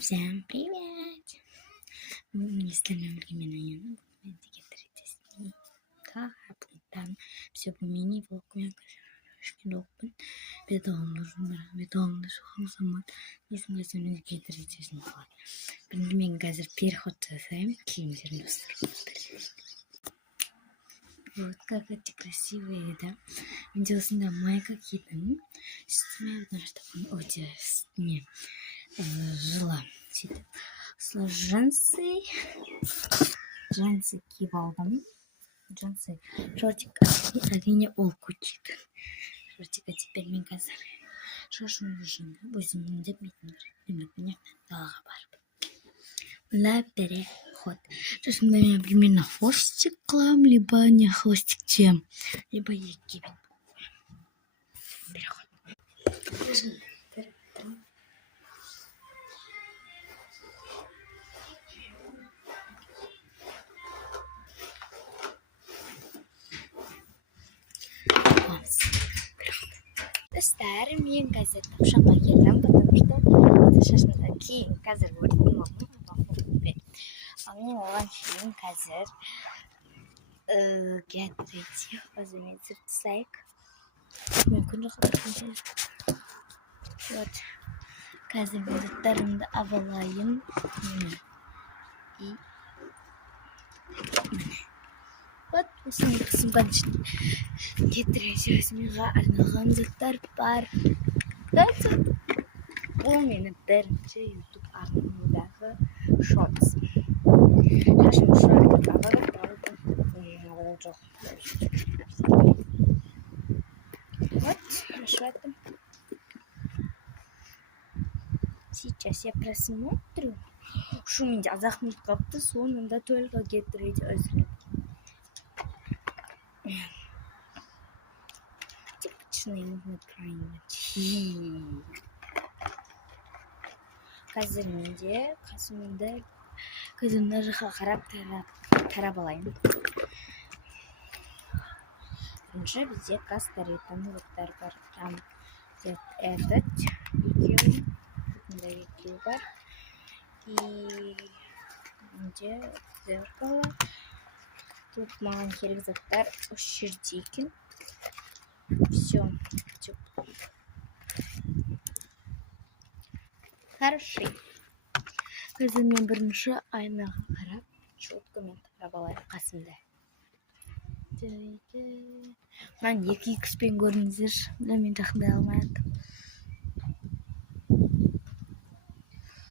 Всем привет! Если номер меня там все по мини волками шкинопен бетонный сухом самот если мы сегодня гидритесь на ход. Примерно газер переход сэм клинер вот как эти красивые, да? Интересно, моя какие-то смеют, что он очень не жила. Джинсы кивалдым. Джинсы шортик әрине ол көчеді. Шортика теперь мен қазір шашымды жинап өзімнің деп метімдер далаға барып. На переход. Шашымды мен примерно хвостик қыламын, либо не хвостик, либо египет. Переход. Старый мен газет тапшанға келдім, потому что шашымды кейін қазір өрттім ал мен оған кейін қазір гетрейте өзімен сұртсайық мүмкін жақын вот қазір мен заттарымды абалайын и вот осының қысымға гетрейте өзімеға арналған заттар бар. Бұл менің бірінші YouTube арнамдағы шортс. Шашым шортик абалап жоқ. Вот, расшватым. Сейчас я просмотрю. Шу менде азақ минут қалыпты, соңында только гетрейте өзіріп. Типичный нужно пройти. Қазір менде қасымда көзімді жаққа қарап тарап алайын. Бірінші бізде кастаританы заттар бар. Там этот екеуі бар. И менде зеркало. Тут маған керек заттар осы жерде екен. Все. Хорошо. Қазір мен бірінші айнаға қарап, щеткамен тарап алайын қасымда. Мен 2xпен көріңіздер, мен жақындай алмадым.